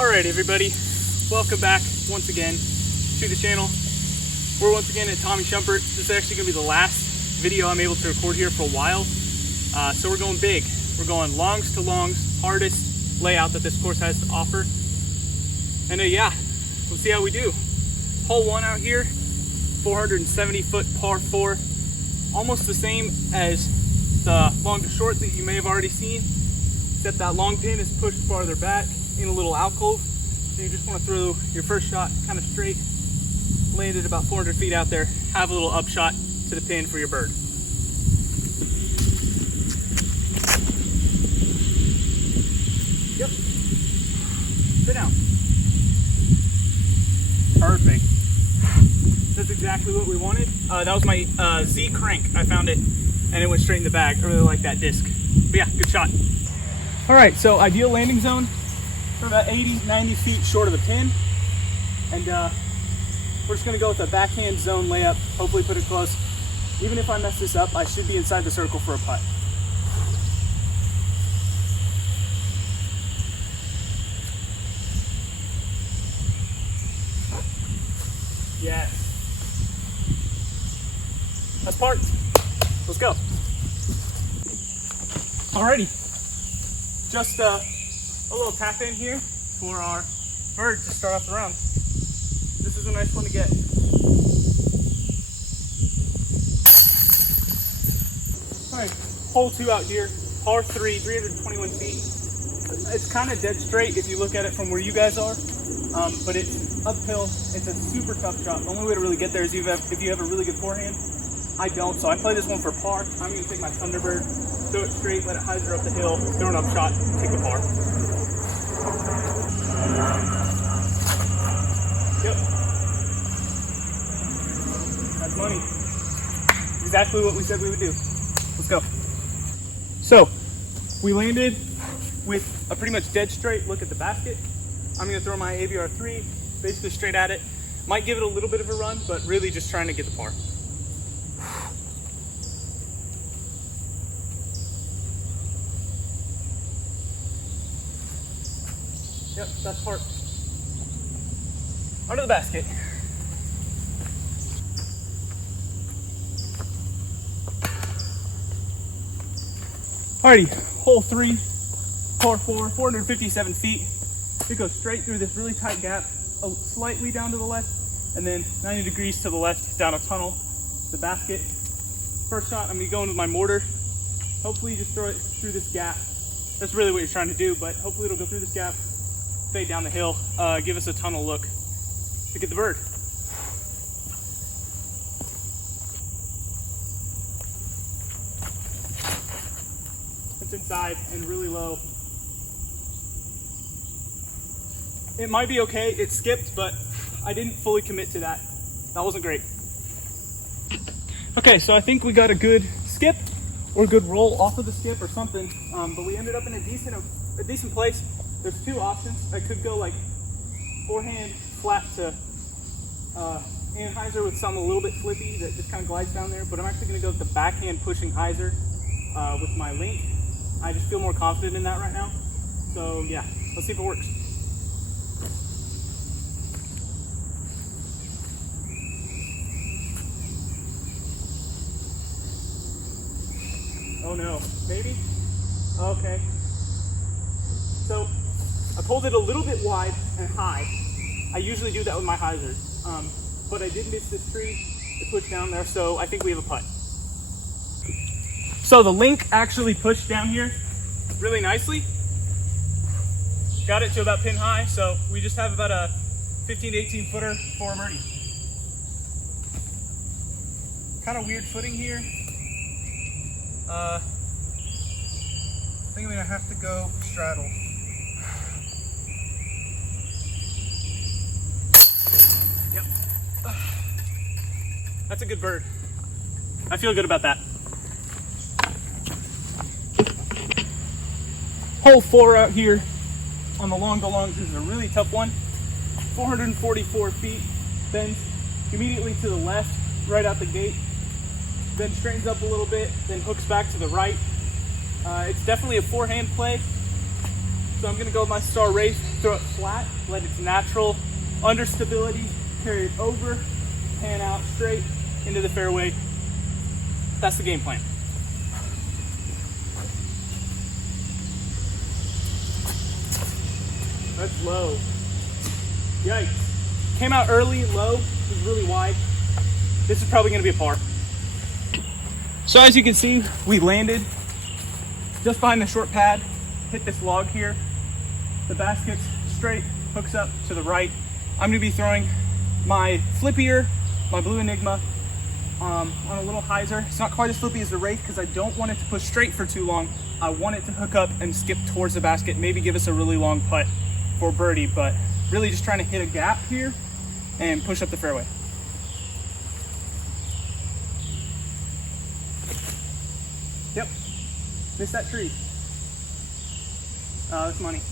Alright everybody, welcome back once again to the channel. We're once again at Tommy Schumpert. This is actually going to be the last video I'm able to record here for a while. So we're going big. We're going longs to longs, hardest layout that this course has to offer. And yeah, we'll see how we do. Hole 1 out here, 470 foot par 4. Almost the same as the long to short that you may have already seen, except that long pin is pushed farther back in a little alcove. So you just want to throw your first shot kind of straight, land it about 400 feet out there, have a little upshot to the pin for your bird. Yep. Sit down. Perfect. That's exactly what we wanted. That was my Z crank. I found it and it went straight in the bag. I really like that disc. But yeah, good shot. All right, so ideal landing zone for about 80, 90 feet short of the pin. And we're just gonna go with a backhand zone layup, hopefully put it close. Even if I mess this up, I should be inside the circle for a putt. Yes. That's parked. Let's go. Alrighty. Just a little tap in here for our bird to start off the round. This is a nice one to get. Alright, hole 2 out here, par 3, 321 feet. It's kind of dead straight if you look at it from where you guys are, but it's uphill. It's a super tough shot. The only way to really get there is if you have a really good forehand. I don't, so I play this one for par. I'm going to take my Thunderbird, throw it straight, let it hyzer up the hill, throw an up shot, take the par. Yep. That's money. Exactly what we said we would do. Let's go. So, we landed with a pretty much dead straight look at the basket. I'm going to throw my ABR 3 basically straight at it. Might give it a little bit of a run, but really just trying to get the par. Yep, that's parked. Under the basket. Alrighty, hole 3, par 4, 457 feet. It goes straight through this really tight gap, slightly down to the left, and then 90 degrees to the left down a tunnel. The basket. First shot, I'm gonna go in with my mortar. Hopefully you just throw it through this gap. That's really what you're trying to do, but hopefully it'll go through this gap, fade down the hill, give us a tunnel look to get the bird. It's inside and really low. It might be okay, it skipped, but I didn't fully commit to that. That wasn't great. Okay, so I think we got a good skip or a good roll off of the skip or something, but we ended up in a decent place. There's 2 options. I could go like forehand flat to hand-hyzer with something a little bit flippy that just kind of glides down there, but I'm actually going to go with the backhand pushing hyzer with my link. I just feel more confident in that right now. So yeah, let's see if it works. Oh no, maybe? Okay. So I pulled it a little bit wide and high. I usually do that with my hyzer, but I did miss this tree. It pushed down there, so I think we have a putt. So the link actually pushed down here really nicely. Got it to about pin high, so we just have about a 15 to 18 footer for a birdie. Kind of weird footing here. I think I'm gonna have to go straddle. Yep. That's a good bird. I feel good about that. Hole 4 out here on the long to longs is a really tough one. 444 feet, bends immediately to the left, right out the gate. Then straightens up a little bit, then hooks back to the right. It's definitely a forehand play. So I'm gonna go with my Star Race, throw it flat, let its natural understability carry it over, pan out straight into the fairway. That's the game plan. That's low. Yikes. Came out early, low, it was really wide. This is probably gonna be a par. So as you can see, we landed just behind the short pad, hit this log here. The basket's straight, hooks up to the right. I'm gonna be throwing my flippier, my Blue Enigma, on a little hyzer. It's not quite as flippy as the Wraith because I don't want it to push straight for too long. I want it to hook up and skip towards the basket, maybe give us a really long putt for birdie, but really just trying to hit a gap here and push up the fairway. Yep, missed that tree. That's money.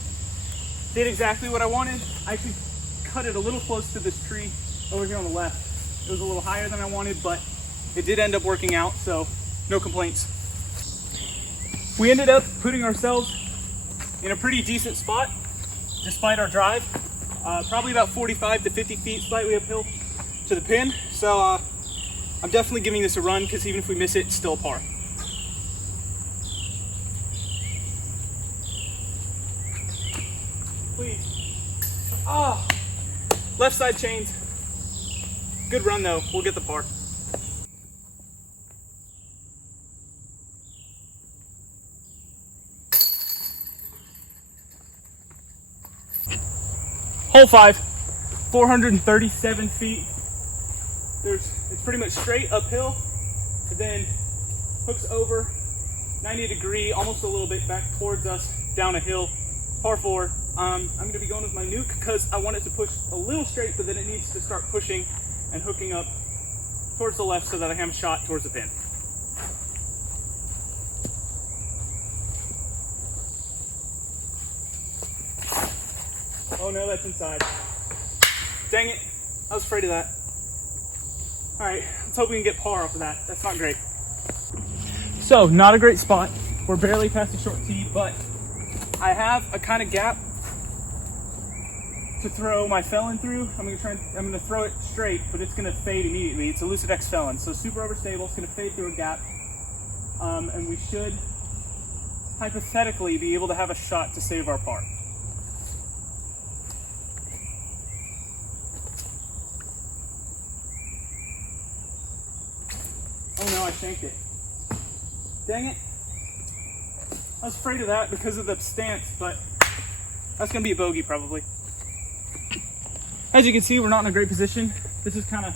Did exactly what I wanted. I actually cut it a little close to this tree over here on the left. It was a little higher than I wanted, but it did end up working out, so no complaints. We ended up putting ourselves in a pretty decent spot, despite our drive. Probably about 45 to 50 feet slightly uphill to the pin. So I'm definitely giving this a run because even if we miss it, it's still a par. Please. Oh, left side chains. Good run though, we'll get the par. Hole 5, 437 feet. It's pretty much straight uphill, and then hooks over 90 degree, almost a little bit back towards us down a hill. Par 4. I'm going to be going with my nuke because I want it to push a little straight, but then it needs to start pushing and hooking up towards the left so that I have a shot towards the pin. Oh no, that's inside. Dang it, I was afraid of that. All right, let's hope we can get par off of that. That's not great. So, not a great spot. We're barely past the short tee, but I have a kind of gap to throw my felon through. I'm gonna throw it straight, but it's gonna fade immediately. It's a Lucid X felon, so super overstable. It's gonna fade through a gap, and we should hypothetically be able to have a shot to save our par. Oh no, I shanked it. Dang it. I was afraid of that because of the stance, but that's gonna be a bogey probably. As you can see, we're not in a great position. This is kind of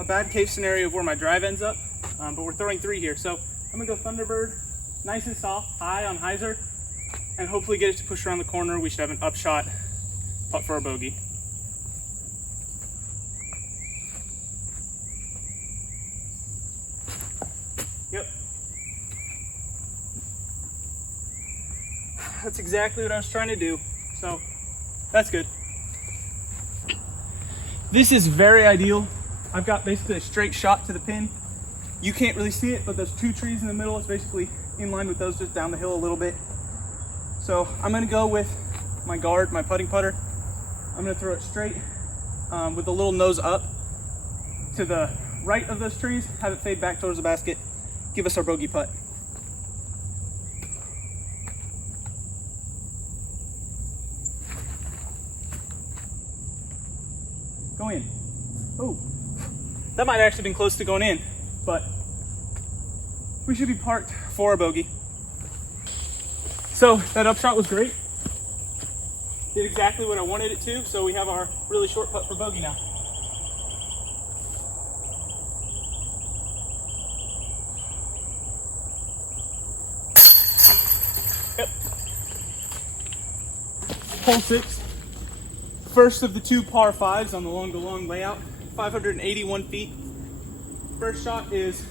a bad case scenario of where my drive ends up, but we're throwing 3 here. So I'm gonna go Thunderbird, nice and soft, high on hyzer, and hopefully get it to push around the corner. We should have an upshot putt for a bogey. Yep. That's exactly what I was trying to do. So that's good. This is very ideal. I've got basically a straight shot to the pin. You can't really see it, but those 2 trees in the middle is basically in line with those, just down the hill a little bit. So I'm gonna go with my guard, my putting putter. I'm gonna throw it straight with a little nose up to the right of those trees, have it fade back towards the basket, give us our bogey putt. Go in. Oh, that might have actually been close to going in, but we should be parked for a bogey. So that upshot was great. Did exactly what I wanted it to, so we have our really short putt for bogey now. Yep. Hole 6. First of the 2 par 5s on the long layout, 581 feet. First shot is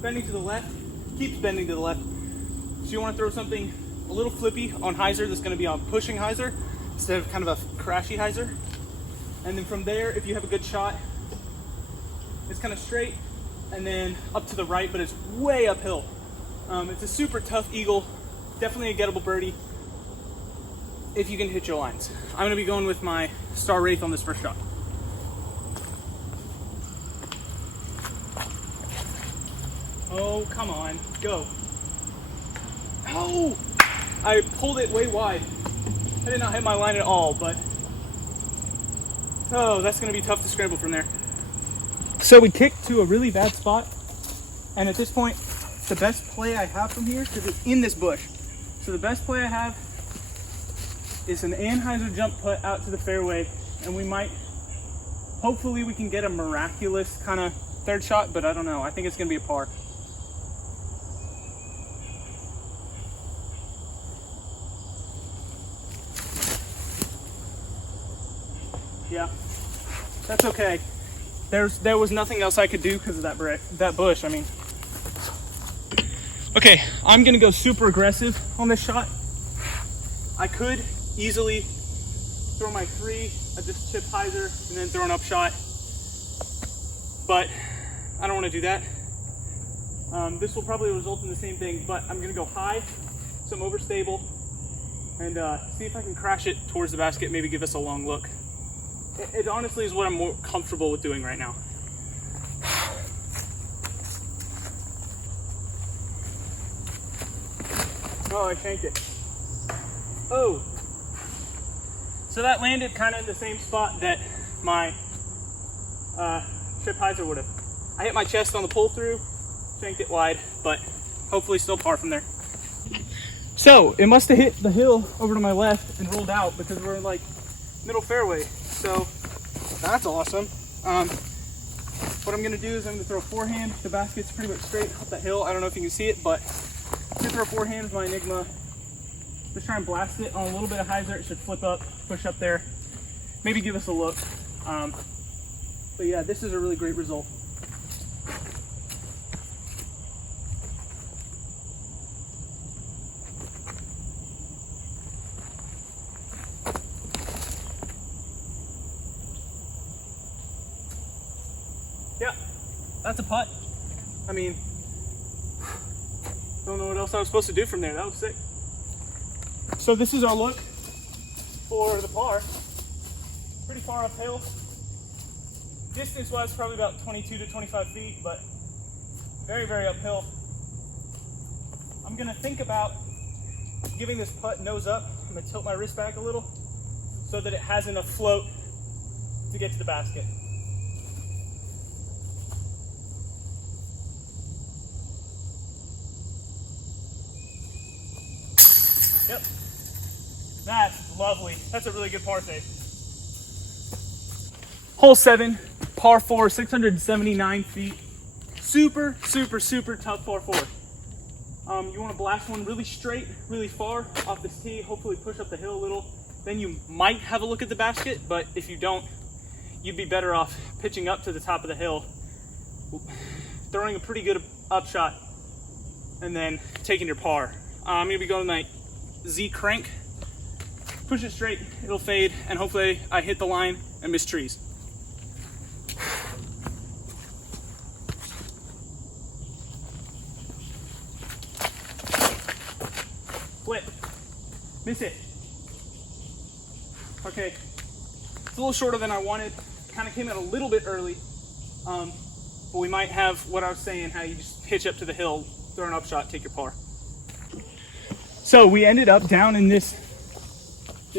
bending to the left, keeps bending to the left. So you want to throw something a little flippy on hyzer that's going to be on pushing hyzer instead of kind of a crashy hyzer. And then from there, if you have a good shot, it's kind of straight and then up to the right, but it's way uphill. It's a super tough eagle, definitely a gettable birdie. if you can hit your lines. I'm gonna be going with my Star Wraith on this first shot. Oh, come on, go. Oh, I pulled it way wide. I did not hit my line at all, but oh, that's gonna be tough to scramble from there. So we kicked to a really bad spot, and at this point, the best play I have from here, because it's in this bush. So the best play I have is an Anheuser jump putt out to the fairway, and we might, hopefully we can get a miraculous kind of third shot, but I don't know. I think it's gonna be a par. Yeah, that's okay. There was nothing else I could do because of that bush. I mean, okay, I'm gonna go super aggressive on this shot. I could easily throw my three, just chip hyzer, and then throw an up shot, but I don't want to do that. This will probably result in the same thing, but I'm gonna go high, so I'm overstable, and see if I can crash it towards the basket. Maybe give us a long look. It honestly is what I'm more comfortable with doing right now. Oh, I shanked it. Oh. So that landed kind of in the same spot that my chip hyzer would have. I hit my chest on the pull through, shanked it wide, but hopefully still par from there. So it must have hit the hill over to my left and rolled out because we're in like middle fairway. So that's awesome. What I'm gonna do is I'm gonna throw a forehand. The basket's pretty much straight up the hill. I don't know if you can see it, but I'm gonna throw a forehand with my Enigma. Just try and blast it on a little bit of hyzer. It should flip up, push up there, maybe give us a look. But yeah, this is a really great result. Yeah, that's a putt. I mean, don't know what else I was supposed to do from there. That was sick. So this is our look for the par. Pretty far uphill. Distance wise, probably about 22 to 25 feet, but very, very uphill. I'm gonna think about giving this putt nose up. I'm gonna tilt my wrist back a little so that it has enough float to get to the basket. Yep. That's lovely. That's a really good par save. Hole 7, par 4, 679 feet. Super, super, super tough par 4. You want to blast one really straight, really far off this tee, hopefully push up the hill a little. Then you might have a look at the basket, but if you don't, you'd be better off pitching up to the top of the hill, throwing a pretty good up shot, and then taking your par. I'm going to be going my Z crank. Push it straight, it'll fade, and hopefully I hit the line and miss trees. Flip. Miss it. Okay. It's a little shorter than I wanted. Kind of came out a little bit early. But we might have what I was saying, how you just pitch up to the hill, throw an upshot, take your par. So we ended up down in this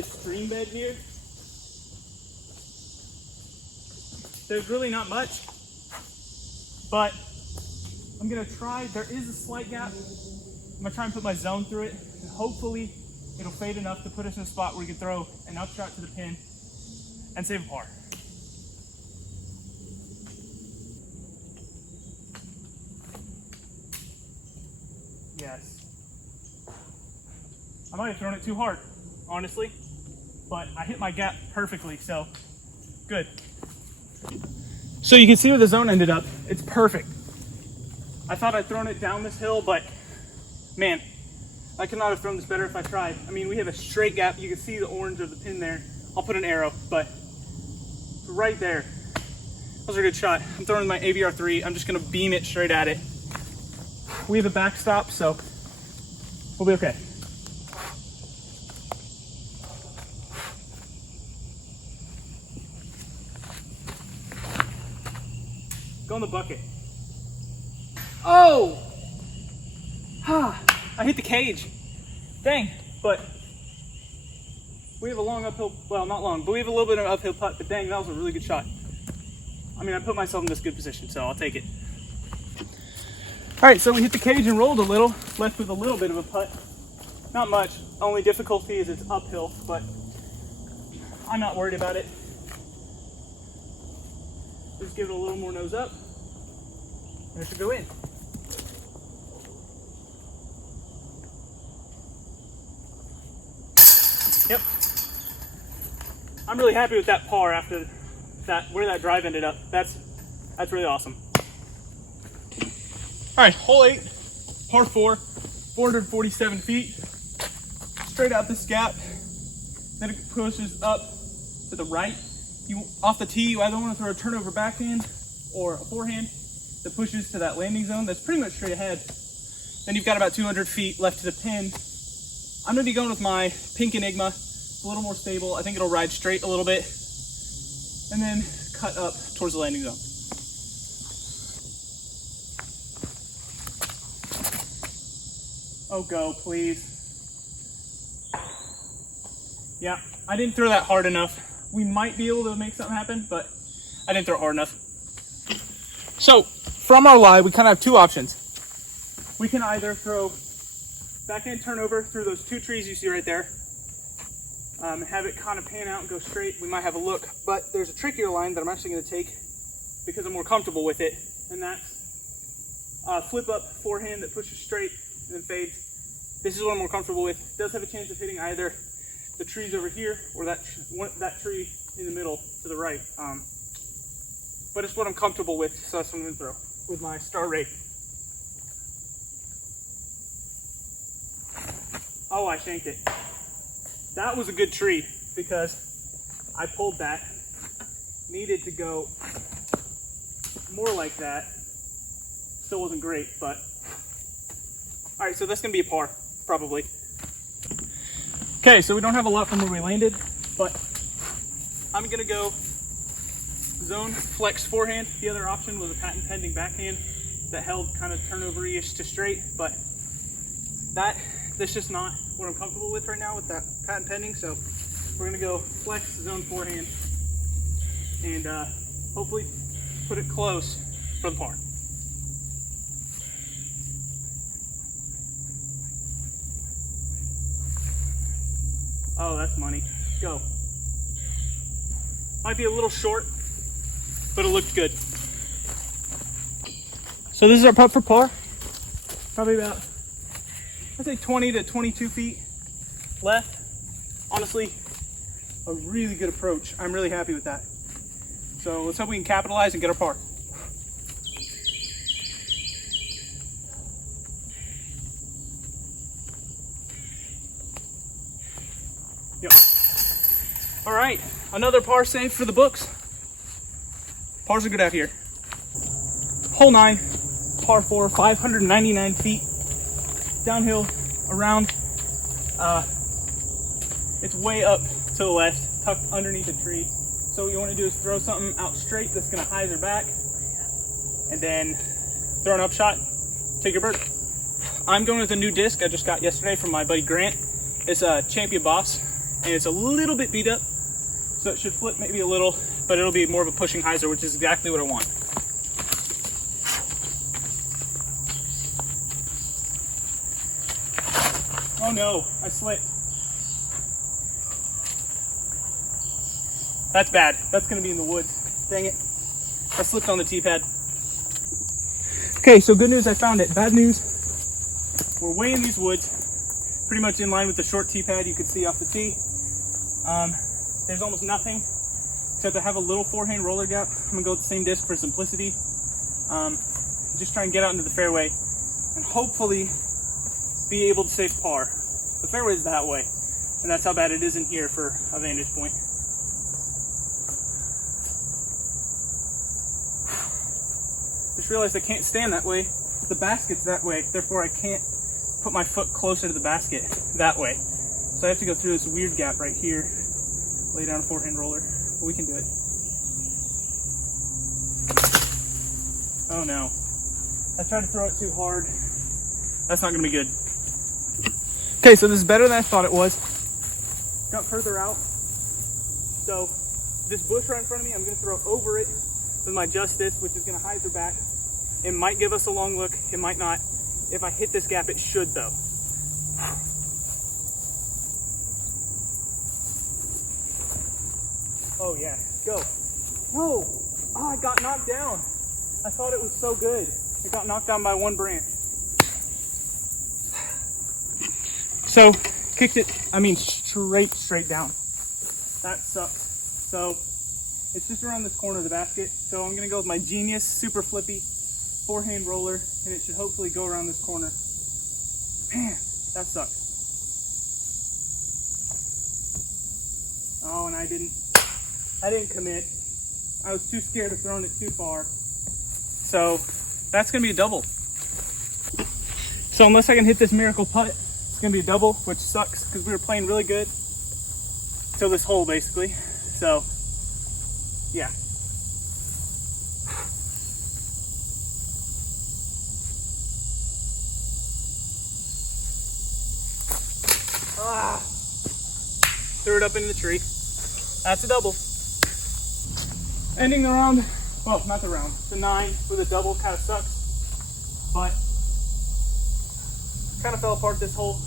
stream bed here. There's really not much, but I'm gonna try. There is a slight gap. I'm gonna try and put my zone through it, and hopefully it'll fade enough to put us in a spot where we can throw an upshot to the pin and save a par. Yes. I might have thrown it too hard, honestly, but I hit my gap perfectly, so good. So you can see where the zone ended up. It's perfect. I thought I'd thrown it down this hill, but man, I could not have thrown this better if I tried. I mean, we have a straight gap. You can see the orange of the pin there. I'll put an arrow, but right there. That was a good shot. I'm throwing my ABR3. I'm just gonna beam it straight at it. We have a backstop, so we'll be okay. Go in the bucket. Oh! I hit the cage. Dang, but we have a long uphill, well, not long, but we have a little bit of an uphill putt, but dang, that was a really good shot. I mean, I put myself in this good position, so I'll take it. All right, so we hit the cage and rolled a little, left with a little bit of a putt. Not much, only difficulty is it's uphill, but I'm not worried about it. Just give it a little more nose up, and it should go in. Yep. I'm really happy with that par after that, where that drive ended up. That's really awesome. All right, hole 8, par 4, 447 feet. Straight out this gap. Then it pushes up to the right. Off the tee, you either want to throw a turnover backhand or a forehand that pushes to that landing zone. That's pretty much straight ahead. Then you've got about 200 feet left to the pin. I'm gonna be going with my Pink Enigma. It's a little more stable. I think it'll ride straight a little bit and then cut up towards the landing zone. Oh, go, please. Yeah, I didn't throw that hard enough. We might be able to make something happen, but I didn't throw it hard enough. So from our lie, we kind of have two options. We can either throw backhand turnover through those 2 trees you see right there, have it kind of pan out and go straight. We might have a look, but there's a trickier line that I'm actually going to take because I'm more comfortable with it, and that's flip up forehand that pushes straight and then fades. This is what I'm more comfortable with. It does have a chance of hitting either the trees over here or that tree in the middle to the right, but it's what I'm comfortable with, so that's what I'm going to throw with my star rake. Oh, I shanked it. That was a good tree because I pulled that. Needed to go more like that. Still wasn't great, but all right, so that's gonna be a par, probably. Okay, so we don't have a lot from where we landed, but I'm gonna go zone flex forehand. The other option was a patent pending backhand that held kind of turnover-ish to straight, but that's just not what I'm comfortable with right now with that patent pending. So we're gonna go flex zone forehand and hopefully put it close for the par. Oh, that's money. Go. Might be a little short, but it looked good. So this is our putt for par. Probably about, I'd say 20 to 22 feet left. Honestly, a really good approach. I'm really happy with that. So let's hope we can capitalize and get our par. Yep. All right, another par save for the books. Pars are good out here. Hole 9, par 4, 599 feet. Downhill around. It's way up to the left, tucked underneath a tree. So what you want to do is throw something out straight that's going to hyzer back, and then throw an upshot, take your bird. I'm going with a new disc I just got yesterday from my buddy Grant. It's a Champion Boss, and it's a little bit beat up, so it should flip maybe a little, but it'll be more of a pushing hyzer, which is exactly what I want. Oh no, I slipped. That's bad. That's gonna be in the woods. Dang it. I slipped on the tee pad. Okay, so good news, I found it. Bad news, we're way in these woods, pretty much in line with the short tee pad you could see off the tee. There's almost nothing, except I have a little forehand roller gap. I'm gonna go with the same disc for simplicity. Just try and get out into the fairway and hopefully be able to save par. The fairway is that way, and that's how bad it is in here for a vantage point. Just realized I can't stand that way. The basket's that way, therefore I can't put my foot closer to the basket that way. So I have to go through this weird gap right here, lay down a forehand roller, but we can do it. Oh no. I tried to throw it too hard. That's not gonna be good. Okay, so this is better than I thought it was. Got further out. So this bush right in front of me, I'm gonna throw over it with my Justice, which is gonna hyzer back. It might give us a long look, it might not. If I hit this gap, it should though. Oh yeah, go. No, oh, I got knocked down. I thought it was so good. It got knocked down by one branch. So, kicked it, straight down. That sucks. So, it's just around this corner of the basket. So I'm gonna go with my Genius Super Flippy forehand roller, and it should hopefully go around this corner. Man, that sucks. Oh, and I didn't commit. I was too scared of throwing it too far. So that's gonna be a double. So unless I can hit this miracle putt, it's gonna be a double, which sucks because we were playing really good till this hole basically. So yeah. Threw it up in the tree. That's a double. Ending the round, well, not the round, the 9 with a double kind of sucks, but kind of fell apart this hole.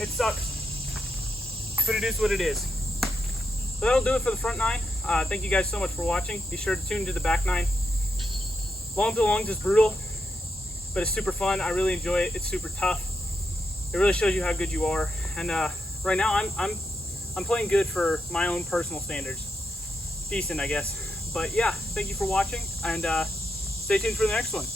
It sucks, but it is what it is. So that'll do it for the front 9. Thank you guys so much for watching. Be sure to tune into the back 9. Long to longs is brutal, but it's super fun. I really enjoy it. It's super tough. It really shows you how good you are. And right now I'm playing good for my own personal standards. Decent, I guess. But yeah, thank you for watching, and stay tuned for the next one.